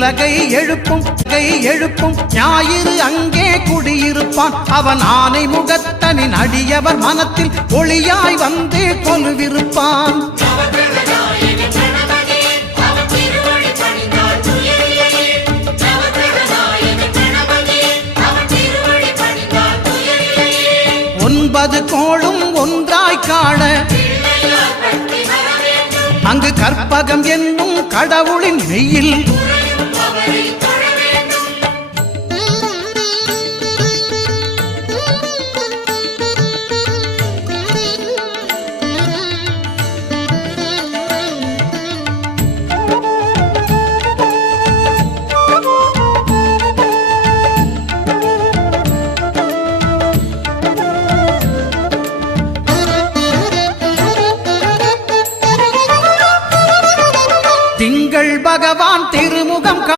உலகை எழுப்பும் ஞாயிறு அங்கே குடியிருப்பான். அவன் ஆனை முகத்தனின் அடியவர் மனத்தில் ஒளியாய் வந்து கொலுவிருப்பான். ஒன்பது கோளும் ஒன்றாய் காண அங்கு கற்பகம் என்னும் கடவுளின் மெய்யில்